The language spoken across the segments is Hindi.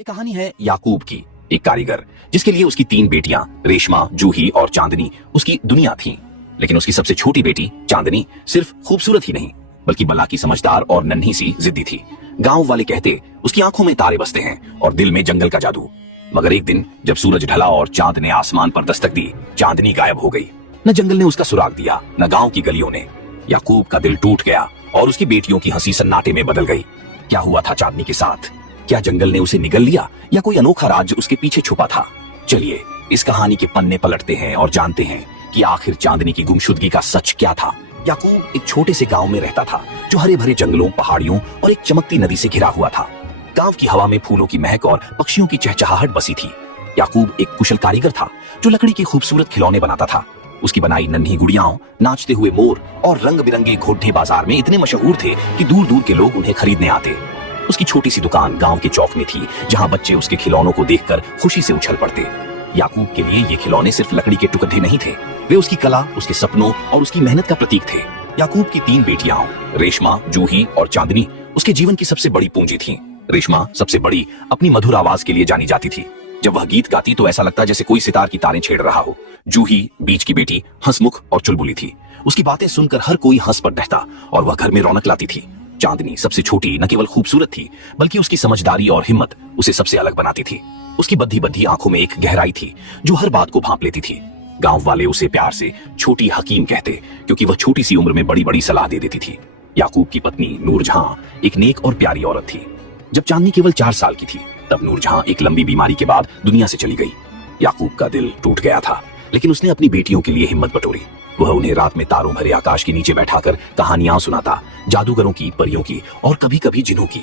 ये कहानी है याकूब की, एक कारीगर जिसके लिए उसकी 3 बेटियां रेशमा, जूही और चांदनी उसकी दुनिया थीं। लेकिन उसकी सबसे छोटी बेटी चांदनी सिर्फ खूबसूरत ही नहीं बल्कि बला की समझदार और नन्ही सी जिद्दी थी। गांव वाले कहते उसकी आंखों में तारे बसते हैं और दिल में जंगल का जादू। मगर एक दिन जब सूरज ढला और चांद ने आसमान पर दस्तक दी, चांदनी गायब हो गई। न जंगल ने उसका सुराग दिया, न गांव की गलियों ने। याकूब का दिल टूट गया और उसकी बेटियों की हंसी सन्नाटे में बदल गई। क्या हुआ था चांदनी के साथ? क्या जंगल ने उसे निगल लिया या कोई अनोखा राज उसके पीछे छुपा था? चलिए इस कहानी के पन्ने पलटते हैं और जानते हैं कि आखिर चांदनी की गुमशुदगी का सच क्या था। याकूब एक छोटे से गांव में रहता था जो हरे भरे जंगलों, पहाड़ियों और एक चमकती नदी से घिरा हुआ था। गांव की हवा में फूलों की महक और पक्षियों की चहचहाहट बसी थी। याकूब एक कुशल कारीगर था जो लकड़ी के खूबसूरत खिलौने बनाता था। उसकी बनाई नन्ही गुड़ियाओं, नाचते हुए मोर और रंग बिरंगे घोड़े बाजार में इतने मशहूर थे कि दूर दूर के लोग उन्हें खरीदने आते। उसकी छोटी सी दुकान गांव के चौक में थी जहां बच्चे उसके खिलौनों को देखकर खुशी से उछल पड़ते। याकूब के लिए ये खिलौने सिर्फ लकड़ी के टुकड़े नहीं थे, वे उसकी कला, उसके सपनों और उसकी मेहनत का प्रतीक थे। याकूब की 3 बेटियां रेशमा, जूही और चांदनी उसके जीवन की सबसे बड़ी पूंजी थीं। रेशमा सबसे बड़ी अपनी मधुर आवाज के लिए जानी जाती थी। जब वह गीत गाती तो ऐसा लगता जैसे कोई सितार की तारें छेड़ रहा हो। जूही बीच की बेटी हंसमुख और चुलबुली थी। उसकी बातें सुनकर हर कोई हंस पर बहता और वह घर में रौनक लाती थी। चांदनी सबसे छोटी न केवल खूबसूरत थी बल्कि उसकी समझदारी और हिम्मत उसे सबसे अलग बनाती थी। उसकी बद्धी बद्धी आंखों में एक गहराई थी जो हर बात को भांप लेती थी। गांव वाले उसे प्यार से छोटी हकीम कहते क्योंकि वह छोटी सी उम्र में बड़ी बड़ी सलाह दे देती थी। याकूब की पत्नी नूरजहां एक नेक और प्यारी औरत थी। जब चांदनी केवल 4 साल की थी तब नूरजहां एक लंबी बीमारी के बाद दुनिया से चली गई। याकूब का दिल टूट गया था, लेकिन उसने अपनी बेटियों के लिए हिम्मत बटोरी। वह उन्हें रात में तारों भरे आकाश के नीचे बैठाकर कहानियां सुनाता, जादूगरों की, परियों की और कभी कभी जिन्नों की।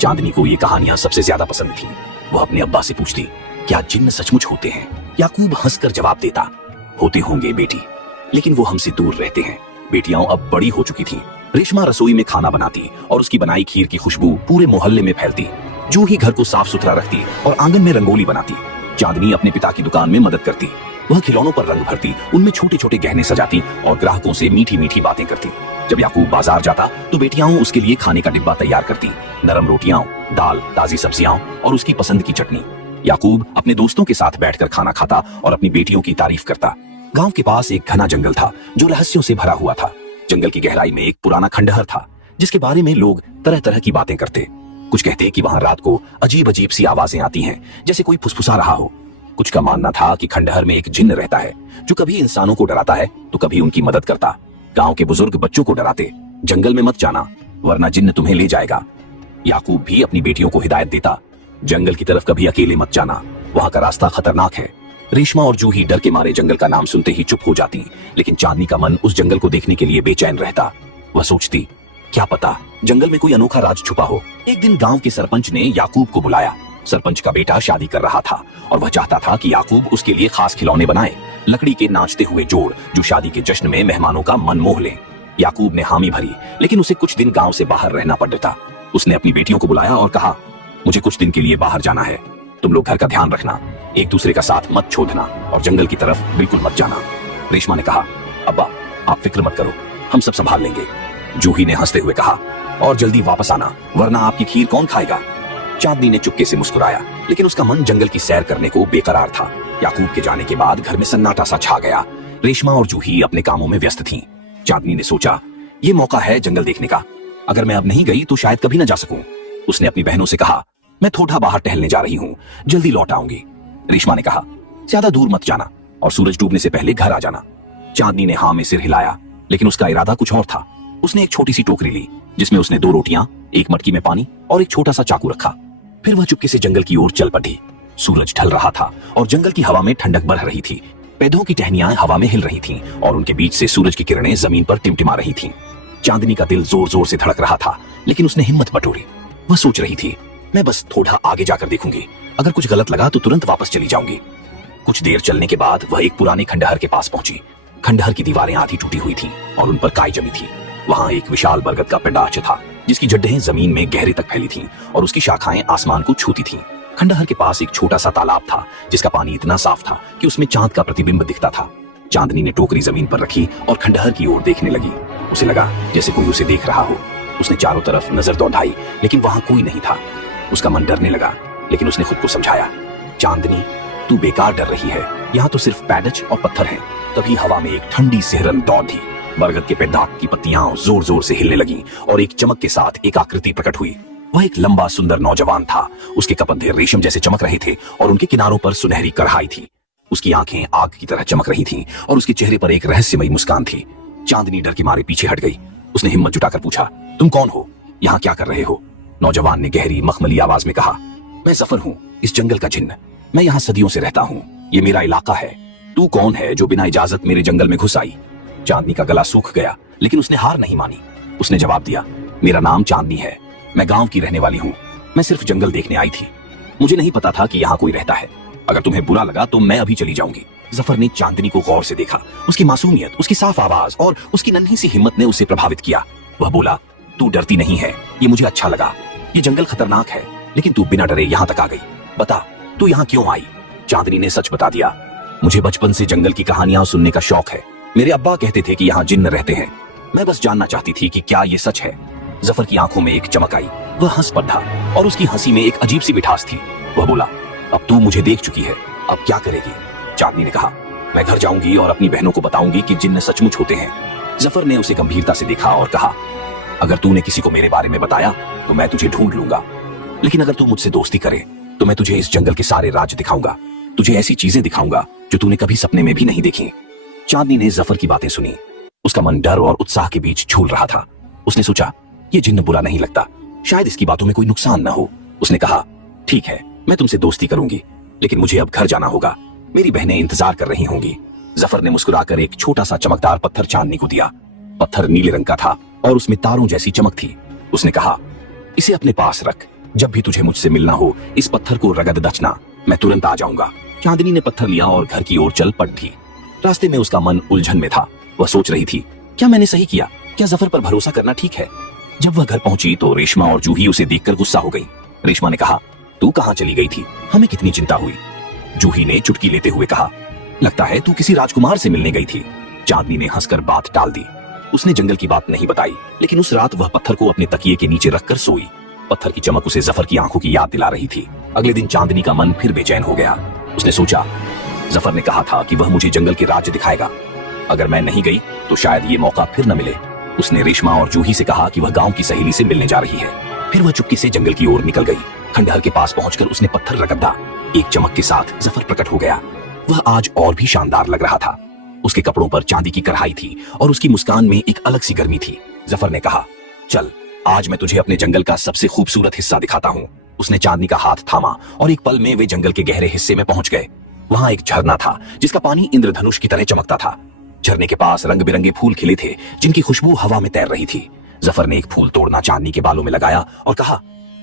चांदनी को ये कहानियां सबसे ज्यादा पसंद थी। वह अपने अब्बा से पूछती, क्या जिन्न सचमुच होते हैं? याकूब हंसकर जवाब देता, होते होंगे बेटी, लेकिन वो हमसे दूर रहते हैं। बेटियां अब बड़ी हो चुकी थीं। रेशमा रसोई में खाना बनाती और उसकी बनाई खीर की खुशबू पूरे मोहल्ले में फैलती। जूही घर को साफ सुथरा रखती और आंगन में रंगोली बनाती। चांदनी अपने पिता की दुकान में मदद करती। वह खिलौनों पर रंग भरती, उनमें छोटे छोटे गहने सजाती और ग्राहकों से मीठी मीठी बातें करती। जब याकूब बाजार जाता तो बेटियां उसके लिए खाने का डिब्बा तैयार करती, नरम रोटियां, दाल, ताजी सब्जियां और उसकी पसंद की चटनी। याकूब अपने दोस्तों के साथ बैठकर खाना खाता और अपनी बेटियों की तारीफ करता। गांव के पास एक घना जंगल था जो रहस्यों से भरा हुआ था। जंगल की गहराई में एक पुराना खंडहर था जिसके बारे में लोग तरह तरह की बातें करते। कुछ कहते कि वहां रात को अजीब अजीब सी आवाजें आती हैं, जैसे कोई फुसफुसा रहा हो। कुछ का मानना था कि खंडहर में एक जिन्न रहता है जो कभी इंसानों को डराता है तो कभी उनकी मदद करता। गांव के बुजुर्ग बच्चों को डराते, जंगल में मत जाना वरना जिन्न तुम्हें ले जाएगा। याकूब भी अपनी बेटियों को हिदायत देता, जंगल की तरफ कभी अकेले मत जाना, वहां का रास्ता खतरनाक है। रेशमा और जूही डर के मारे जंगल का नाम सुनते ही चुप हो जाती, लेकिन चांदनी का मन उस जंगल को देखने के लिए बेचैन रहता। वह सोचती, क्या पता जंगल में कोई अनोखा राज छुपा हो। एक दिन गांव के सरपंच ने याकूब को बुलाया। सरपंच का बेटा शादी कर रहा था और वह चाहता था कि याकूब उसके लिए खास खिलौने बनाए, लकड़ी के नाचते हुए जोड़ जो शादी के जश्न में मेहमानों का मन मोह ले। याकूब ने हामी भरी, लेकिन उसे कुछ दिन गांव से बाहर रहना पड़ता। उसने अपनी बेटियों को बुलाया और कहा, मुझे कुछ दिन के लिए बाहर जाना है, तुम लोग घर का ध्यान रखना, एक दूसरे का साथ मत छोड़ना और जंगल की तरफ बिल्कुल मत जाना। रेशमा ने कहा, अब्बा आप फिक्र मत करो, हम सब संभाल लेंगे। जूही ने हंसते हुए कहा, और जल्दी वापस आना वरना आपकी खीर कौन खाएगा। चांदनी ने चुपके से मुस्कुराया, लेकिन उसका मन जंगल की सैर करने को बेकरार था। याकूब के जाने के बाद घर में सन्नाटा सा छा गया। रेशमा और जूही अपने कामों में व्यस्त थीं। चांदनी ने सोचा, ये मौका है जंगल देखने का, अगर मैं अब नहीं गई तो शायद कभी न जा सकूं। उसने अपनी बहनों से कहा, मैं थोड़ा बाहर टहलने जा रही हूँ, जल्दी लौट आऊंगी। रेशमा ने कहा, ज्यादा दूर मत जाना और सूरज डूबने से पहले घर आ जाना। चांदनी ने हाँ में सिर हिलाया, लेकिन उसका इरादा कुछ और था। उसने एक छोटी सी टोकरी ली जिसमें उसने 2 रोटियां, एक मटकी में पानी और एक छोटा सा चाकू रखा। फिर वह चुपके से जंगल की ओर चल पड़ी। सूरज ढल रहा था और जंगल की हवा में ठंडक बढ़ रही थी। पेड़ों की टहनियां हवा में हिल रही थीं और उनके बीच से सूरज की किरणें जमीन पर टिमटिमा रही थीं। चांदनी का दिल जोर जोर से धड़क रहा था, लेकिन उसने हिम्मत बटोरी। वह सोच रही थी, मैं बस थोड़ा आगे जाकर देखूंगी, अगर कुछ गलत लगा तो तुरंत वापस चली जाऊंगी। कुछ देर चलने के बाद वह एक पुराने खंडहर के पास पहुंची। खंडहर की दीवारें आधी टूटी हुई थीं और उन पर काई जमी थी। वहां एक विशाल बरगद का पेड़ाच था जिसकी जड़ें जमीन में गहरे तक फैली थीं और उसकी शाखाएं आसमान को छूती थीं। खंडहर के पास एक छोटा सा तालाब था जिसका पानी इतना साफ था कि उसमें चांद का प्रतिबिंब दिखता था। चांदनी ने टोकरी जमीन पर रखी और खंडहर की ओर देखने लगी। उसे लगा जैसे कोई उसे देख रहा हो। उसने चारों तरफ नजर दौड़ाई, लेकिन वहां कोई नहीं था। उसका मन डरने लगा। लेकिन उसने खुद को समझाया, चांदनी तू बेकार डर रही है, यहाँ तो सिर्फ पैडच और पत्थर हैं। तभी हवा में एक ठंडी सिहरन दौड़ थी। बरगद के पेड़ की पत्तियां जोर जोर से हिलने लगी और एक चमक के साथ एक आकृति प्रकट हुई। वह एक लंबा सुंदर नौजवान था। उसके कपंधे रेशम जैसे चमक रहे थे और उनके किनारों पर सुनहरी कढ़ाई थी। उसकी आंखें आग की तरह चमक रही थीं और उसके चेहरे पर एक रहस्यमयी मुस्कान थी। चांदनी डर के मारे पीछे हट गई। उसने हिम्मत जुटाकर पूछा, तुम कौन हो? यहाँ क्या कर रहे हो? नौजवान ने गहरी मखमली आवाज में कहा, मैं जफर हूँ, इस जंगल का जिन्न। मैं यहाँ सदियों से रहता हूँ, ये मेरा इलाका है। तू कौन है जो बिना इजाजत मेरे जंगल में घुस आई? चांदनी का गला सूख गया, लेकिन उसने हार नहीं मानी। उसने जवाब दिया, मेरा नाम चांदनी है, मैं गांव की रहने वाली हूँ। मैं सिर्फ जंगल देखने आई थी, मुझे नहीं पता था कि यहाँ कोई रहता है। अगर तुम्हें बुरा लगा तो मैं अभी चली जाऊंगी। जफर ने चांदनी को गौर से देखा। उसकी मासूमियत, उसकी साफ आवाज और उसकी नन्ही सी हिम्मत ने उसे प्रभावित किया। वह बोला, तू डरती नहीं है, ये मुझे अच्छा लगा। ये जंगल खतरनाक है, लेकिन तू बिना डरे यहाँ तक आ गई। बता, तू यहाँ क्यों आई? चांदनी ने सच बता दिया, मुझे बचपन से जंगल की कहानियां सुनने का शौक है। मेरे अब्बा कहते थे कि यहाँ जिन्न रहते हैं। मैं बस जानना चाहती थी कि क्या ये सच है। जफर की आंखों में एक चमक आई। वह हंस पड़ा और उसकी हंसी में एक अजीब सी मिठास थी। वह बोला, अब तू मुझे देख चुकी है, अब क्या करेगी? चांदनी ने कहा, मैं घर जाऊंगी और अपनी बहनों को बताऊंगी कि जिन्न सचमुच होते हैं। जफर ने उसे गंभीरता से देखा और कहा, अगर तूने किसी को मेरे बारे में बताया तो मैं तुझे ढूंढ लूंगा, लेकिन अगर तू मुझसे दोस्ती करे तो मैं तुझे इस जंगल के सारे राज दिखाऊंगा। तुझे ऐसी चीजें दिखाऊंगा जो तूने कभी सपने में भी नहीं देखी। चांदनी ने जफर की बातें सुनी। उसका मन डर और उत्साह के बीच झूल रहा था। उसने सोचा, ये जिन्न बुरा नहीं लगता, शायद इसकी बातों में कोई नुकसान न हो। उसने कहा, ठीक है, मैं तुमसे दोस्ती करूंगी, लेकिन मुझे अब घर जाना होगा। मेरी बहनें इंतजार कर रही होंगी। जफर ने मुस्कुराकर एक छोटा सा चमकदार पत्थर चांदनी को दिया। पत्थर नीले रंग का था और उसमें तारों जैसी चमक थी। उसने कहा, इसे अपने पास रख, जब भी तुझे मुझसे मिलना हो इस पत्थर को रगद दचना, मैं तुरंत आ जाऊंगा। चांदनी ने पत्थर लिया और घर की ओर चल पड़ थी। रास्ते में उसका मन उलझन में था। वह सोच रही थी, क्या मैंने सही किया? क्या जफर पर भरोसा करना ठीक है? जब वह घर पहुंची तो रेशमा और जूही उसे देखकर गुस्सा हो गई। रेशमा ने कहा, तू कहां चली गई थी? हमें कितनी चिंता हुई। जूही ने चुटकी लेते हुए कहा, लगता है तू किसी राजकुमार से मिलने गई थी। चांदनी ने हंसकर बात टाल दी। उसने जंगल की बात नहीं बताई, लेकिन उस रात वह पत्थर को अपने तकिए के नीचे रखकर सोई। पत्थर की चमक उसे जफर की आंखों की याद दिला रही थी। अगले दिन चांदनी का मन फिर बेचैन हो गया। उसने सोचा, जफर ने कहा था कि वह मुझे जंगल के राज्य दिखाएगा। अगर मैं नहीं गई तो शायद ये मौका फिर न मिले। उसने रेशमा और जूही से कहा कि वह गांव की सहेली से मिलने जा रही है। फिर वह चुपके से जंगल की ओर निकल गई। खंडहर के पास पहुंचकर उसने पत्थर रगड़ा। एक चमक के साथ जफर प्रकट हो गया। वह आज और भी शानदार लग रहा था। उसके कपड़ों पर चांदी की कढ़ाई थी और उसकी मुस्कान में एक अलग सी गर्मी थी। जफर ने कहा, चल, आज मैं तुझे अपने जंगल का सबसे खूबसूरत हिस्सा दिखाता हूँ। उसने चांदनी का हाथ थामा और एक पल में वे जंगल के गहरे हिस्से में पहुंच गए। वहां एक झरना था जिसका पानी इंद्रधनुष की तरह चमकता था। झरने के पास रंग बिरंगे फूल खिले थे जिनकी खुशबू हवा में तैर रही थी। जफर ने एक फूल तोड़ना चांदनी के बालों में लगाया और कहा,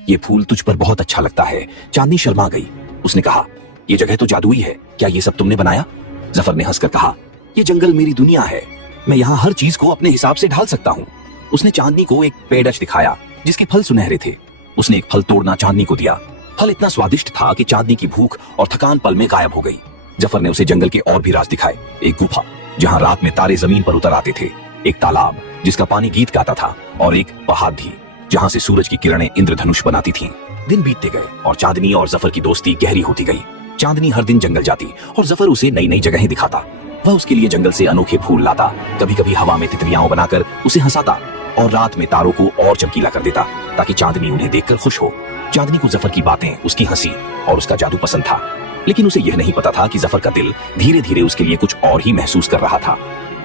ये फूल तुझ पर बहुत अच्छा लगता है। चांदनी शर्मा गई। उसने कहा, ये जगह तो जादुई है, क्या ये सब तुमने बनाया? जफर ने हंसकर कहा, ये जंगल मेरी दुनिया है, मैं यहाँ हर चीज को अपने हिसाब से ढाल सकता हूँ। उसने चांदनी को एक पेड़च दिखाया जिसके फल सुनहरे थे। उसने एक फल तोड़ना चांदनी को दिया। फल इतना स्वादिष्ट था कि चांदनी की भूख और थकान पल में गायब हो गई। जफर ने उसे जंगल के और भी राज दिखाए। एक गुफा जहाँ रात में तारे जमीन पर उतर आते थे, एक तालाब जिसका पानी गीत गाता था और एक पहाड़ थी जहाँ से सूरज की किरणें इंद्रधनुष बनाती थीं। दिन बीतते गए और चांदनी और जफर की दोस्ती गहरी होती गई। चांदनी हर दिन जंगल जाती और जफर उसे नई नई जगहें दिखाता। वह उसके लिए जंगल से अनोखे फूल लाता, कभी कभी हवा में तितलियां बनाकर उसे हंसाता और रात में तारों को और चमकीला कर देता ताकि चांदनी उन्हें देखकर खुश हो। चांदनी को जफर की बातें, उसकी हंसी और उसका जादू पसंद था, लेकिन उसे यह नहीं पता था कि जफर का दिल धीरे धीरे उसके लिए कुछ और ही महसूस कर रहा था।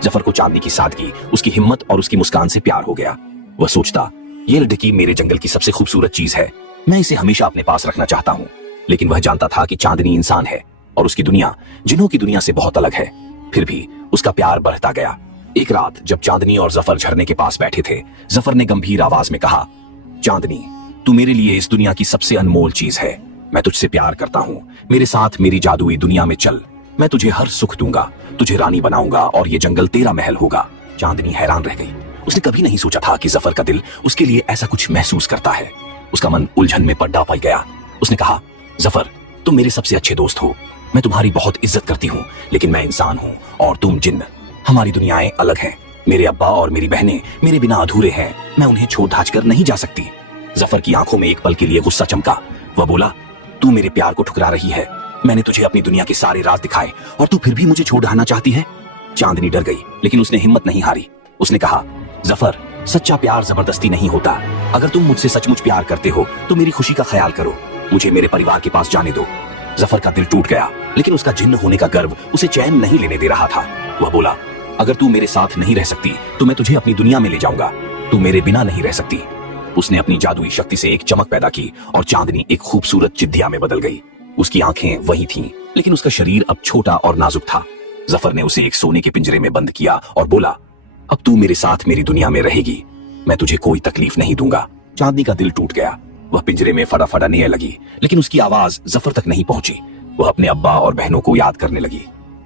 जफर को चांदनी की सादगी, उसकी हिम्मत और उसकी मुस्कान से प्यार हो गया। वह सोचता, ये लड़की मेरे जंगल की सबसे खूबसूरत चीज है, मैं इसे हमेशा अपने पास रखना चाहता हूँ। लेकिन वह जानता था कि चांदनी इंसान है और उसकी दुनिया जिन्हों की दुनिया से बहुत अलग है। फिर भी उसका प्यार बढ़ता गया। एक रात जब चांदनी और जफर झरने के पास बैठे थे, जफर ने गंभीर आवाज में कहा, चांदनी, तू मेरे लिए इस दुनिया की सबसे अनमोल चीज है। मैं तुझसे प्यार करता हूँ, मेरे साथ मेरी जादुई दुनिया में चल। मैं तुझे हर सुख दूंगा, तुझे रानी बनाऊंगा और ये जंगल तेरा महल होगा। चांदनी हैरान रह गई। उसने कभी नहीं सोचा था कि जफर का दिल उसके लिए ऐसा कुछ महसूस करता है। उसका मन उलझन में पड़ पाई गया। उसने कहा, जफर, तुम मेरे सबसे अच्छे दोस्त हो, मैं तुम्हारी बहुत इज्जत करती हूँ, लेकिन मैं इंसान हूँ और तुम जिन्न। हमारी दुनियाएं अलग हैं। मेरे अब्बा और मेरी बहनें मेरे बिना अधूरे हैं, मैं उन्हें छोड़ धाच कर नहीं जा सकती। जफर की आंखों में एक पल के लिए गुस्सा चमका। वह बोला, तू मेरे प्यार को ठुकरा रही है। मैंने तुझे अपनी दुनिया के सारे राज दिखाए और तू फिर भी मुझे छोड़ रहना चाहती है। चांदनी डर गई, लेकिन उसने हिम्मत नहीं हारी। उसने कहा, जफर, सच्चा प्यार जबरदस्ती नहीं होता। अगर तुम मुझसे सचमुच प्यार करते हो तो मेरी खुशी का ख्याल करो, मुझे मेरे परिवार के पास जाने दो। जफर का दिल टूट गया, लेकिन उसका जिन्न होने का गर्व उसे चैन नहीं लेने दे रहा था। वह बोला, अगर तू मेरे साथ नहीं रह सकती तो मैं तुझे अपनी दुनिया में ले जाऊंगा। तू मेरे बिना नहीं रह सकती। उसने अपनी जादुई शक्ति से एक चमक पैदा की और चांदनी एक खूबसूरत चिद्दिया में बदल गई। उसकी आंखें वही थीं, लेकिन उसका शरीर अब छोटा और नाजुक था। जफर ने उसे एक सोने के पिंजरे में बंद किया और बोला, अब तू मेरे साथ मेरी दुनिया में रहेगी। मैं तुझे कोई तकलीफ नहीं दूंगा। चांदनी का दिल टूट गया। वह पिंजरे में फड़ाफड़ाने लगी, लेकिन उसकी आवाज जफर तक नहीं पहुंची। वह अपने अब्बा और बहनों को याद करने लगी।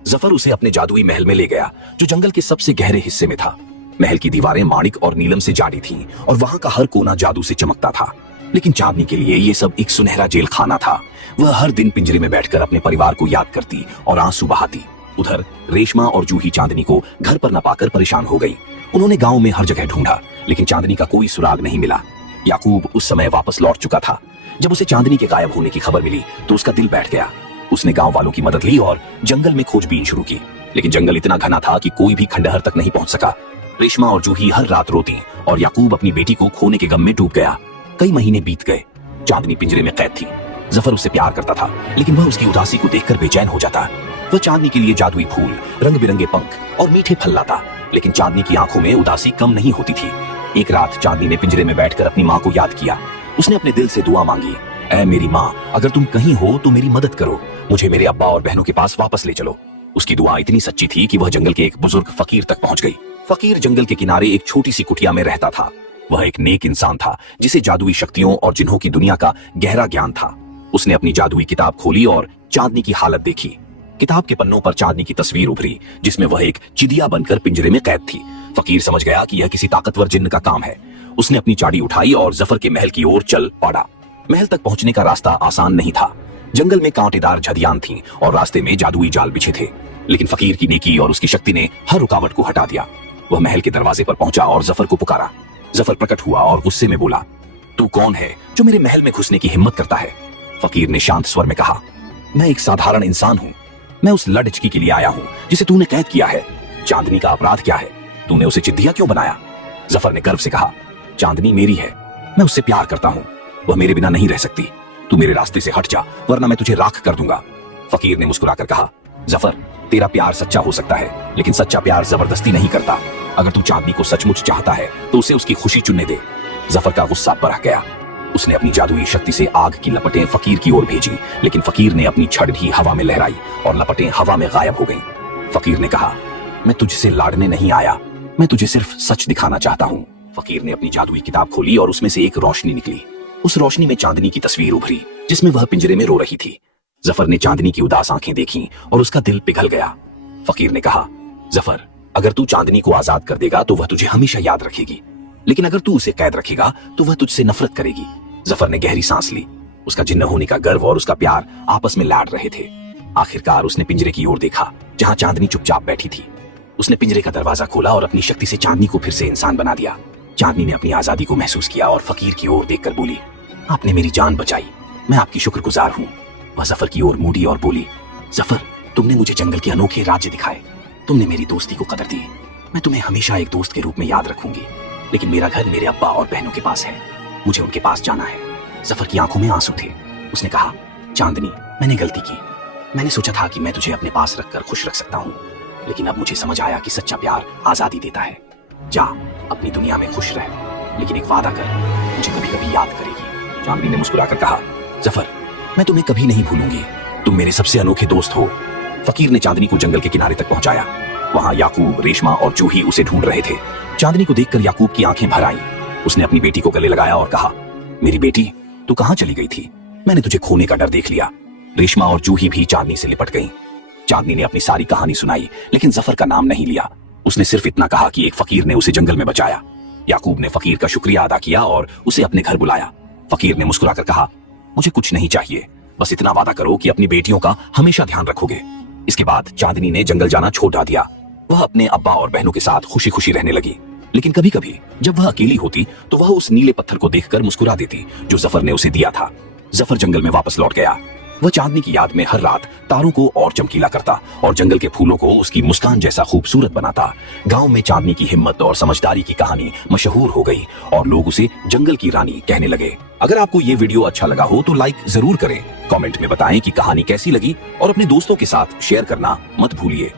जफर उसे अपने जादुई महल में ले गया, जो जंगल के सबसे गहरे हिस्से में था। महल की दीवारें माणिक और नीलम से जाड़ी थीं और वहां का हर कोना जादू से चमकता था। लेकिन चांदनी के लिए ये सब एक सुनहरा जेल खाना था। वह हर दिन पिंजरे में बैठकर अपने परिवार को याद करती और आंसू बहाती। उधर रेशमा और जूही चांदनी को घर पर न पाकर परेशान हो गई। उन्होंने गांव में हर जगह ढूंढा, लेकिन चांदनी का कोई सुराग नहीं मिला। याकूब उस समय वापस लौट चुका था। जब उसे चांदनी के गायब होने की खबर मिली तो उसका दिल बैठ गया। उसने गांव वालों की मदद ली और जंगल में खोजबीन शुरू की, लेकिन जंगल इतना घना था कि कोई भी खंडहर तक नहीं पहुंच सका। रेशमा और जूही हर रात रोती और याकूब अपनी बेटी को खोने के गम में डूब गया। कई महीने बीत गए। चांदनी पिंजरे में कैद थी। जफर उससे प्यार करता था, लेकिन वह उसकी उदासी को देखकर बेचैन हो जाता। वह चांदनी के लिए जादुई फूल, रंग बिरंगे पंख और मीठे फल लाता, लेकिन चांदनी की आंखों में उदासी कम नहीं होती थी। एक रात चांदनी ने पिंजरे में बैठकर अपनी माँ को याद किया। उसने अपने दिल से दुआ मांगी, ऐ मेरी माँ, अगर तुम कहीं हो तो मेरी मदद करो। मुझे मेरे अब्बा और बहनों के पास वापस ले चलो। उसकी दुआ इतनी सच्ची थी कि वह जंगल के एक बुजुर्ग फकीर तक पहुंच गई। फकीर जंगल के किनारे एक छोटी सी कुटिया में रहता था। वह एक नेक इंसान था, जिसे जादुई शक्तियों और जिन्हों की दुनिया का गहरा ज्ञान था। उसने अपनी जादुई किताब खोली और चांदनी की हालत देखी। किताब के पन्नों पर चांदनी की तस्वीर उभरी, जिसमें वह एक चिड़िया बनकर पिंजरे में कैद थी। फकीर समझ गया कि यह किसी ताकतवर जिन्न का काम है। उसने अपनी चाड़ी उठाई और जफर के महल की ओर चल पड़ा। महल तक पहुंचने का रास्ता आसान नहीं था। जंगल में कांटेदार झदियान थीं और रास्ते में जादुई जाल बिछे थे, लेकिन फकीर की नेकी और उसकी शक्ति ने हर रुकावट को हटा दिया। वह महल के दरवाजे पर पहुंचा और जफर को पुकारा। जफर प्रकट हुआ और गुस्से में बोला, तू कौन है जो मेरे महल में घुसने की हिम्मत करता है? फकीर ने शांत स्वर में कहा, मैं एक साधारण इंसान हूँ। मैं उस लड़चकी के लिए आया हूँ जिसे तूने कैद किया है। चांदनी का अपराध क्या है? तूने उसे चिद्दिया क्यों बनाया? जफर ने गर्व से कहा, चांदनी मेरी है। मैं उससे प्यार करता हूँ। वह मेरे बिना नहीं रह सकती। तू मेरे रास्ते से हट जा, वरना मैं तुझे राख कर दूंगा। फकीर ने मुस्कुराकर कहा, जफर, तेरा प्यार सच्चा हो सकता है, लेकिन सच्चा प्यार जबरदस्ती नहीं करता। अगर तू चांदनी को सचमुच चाहता है तो उसे उसकी खुशी चुनने दे। जफर का गुस्सा बढ़ गया। उसने अपनी जादुई शक्ति से आग की लपटें फकीर की ओर भेजी, लेकिन फकीर ने अपनी छड़ भी हवा में लहराई और लपटें हवा में गायब हो गईं। फकीर ने कहा, मैं तुझसे लाड़ने नहीं आया, मैं तुझे सिर्फ सच दिखाना चाहता हूँ। फकीर ने अपनी जादुई किताब खोली और उसमें से एक रोशनी निकली। उस रोशनी में चांदनी की तस्वीर उभरी, जिसमें वह पिंजरे में रो रही थी। जफर ने चांदनी की उदास आंखें देखी और उसका दिल पिघल गया। फकीर ने कहा, जफर, अगर तू चांदनी को आजाद कर देगा तो वह तुझे हमेशा याद रखेगी, लेकिन अगर तू उसे कैद रखेगा तो वह तुझसे नफरत करेगी। जफर ने गहरी सांस ली। उसका जिन्न होने का गर्व और उसका प्यार आपस में लड़ रहे थे। आखिरकार उसने पिंजरे की ओर देखा, जहां चांदनी चुपचाप बैठी थी। उसने पिंजरे का दरवाजा खोला और अपनी शक्ति से चांदनी को फिर से इंसान बना दिया। चांदनी ने अपनी आजादी को महसूस किया और फकीर की ओर देखकर बोली, आपने मेरी जान बचाई, मैं आपकी शुक्रगुजार हूँ। वह जफर की ओर मुड़ी और बोली, जफर, तुमने मुझे जंगल के अनोखे राज्य दिखाए, तुमने मेरी दोस्ती को कदर दी। मैं तुम्हें हमेशा एक दोस्त के रूप में याद रखूंगी, लेकिन मेरा घर मेरे अब्बा और बहनों के पास है, मुझे उनके पास जाना है। जफर की आंखों में आंसू थे। उसने कहा, चांदनी, मैंने गलती की। मैंने सोचा था कि मैं तुझे अपने पास रखकर खुश रख सकता हूँ, लेकिन अब मुझे समझ आया कि सच्चा प्यार आजादी देता है। जा, अपनी दुनिया में खुश रह, लेकिन एक वादा कर, मुझे कभी कभी याद करेगी। चांदनी ने मुस्कुराकर कहा, जफर, मैं तुम्हें कभी नहीं भूलूंगी, तुम मेरे सबसे अनोखे दोस्त हो। फकीर ने चांदनी को जंगल के किनारे तक पहुंचाया। वहां याकूब, रेशमा और जूही उसे ढूंढ रहे थे। चांदनी को देखकर याकूब की आंखें भर आईं। उसने अपनी बेटी को गले लगाया और कहा, मेरी बेटी, तू कहां चली गई थी? मैंने तुझे खोने का डर देख लिया। रेशमा और जूही भी चांदनी से लिपट गईं। चांदनी ने अपनी सारी कहानी सुनाई, लेकिन जफर का नाम नहीं लिया। उसने सिर्फ इतना कहा कि एक फकीर ने उसे जंगल में बचाया। याकूब ने फकीर का शुक्रिया अदा किया और उसे अपने घर बुलाया। फकीर ने मुस्कुराकर कहा, मुझे कुछ नहीं चाहिए, बस इतना वादा करो कि अपनी बेटियों का हमेशा ध्यान रखोगे। इसके बाद चांदनी ने जंगल जाना छोड़ दिया। वह अपने अब्बा और बहनों के साथ खुशी खुशी रहने लगी, लेकिन कभी कभी जब वह अकेली होती तो वह उस नीले पत्थर को देखकर मुस्कुरा देती जो जफर ने उसे दिया था। जफर जंगल में वापस लौट गया। वह चांदनी की याद में हर रात तारों को और चमकीला करता और जंगल के फूलों को उसकी मुस्कान जैसा खूबसूरत बनाता। गांव में चांदनी की हिम्मत और समझदारी की कहानी मशहूर हो गई और लोग उसे जंगल की रानी कहने लगे। अगर आपको ये वीडियो अच्छा लगा हो तो लाइक जरूर करें, कमेंट में बताएं कि कहानी कैसी लगी और अपने दोस्तों के साथ शेयर करना मत भूलिए।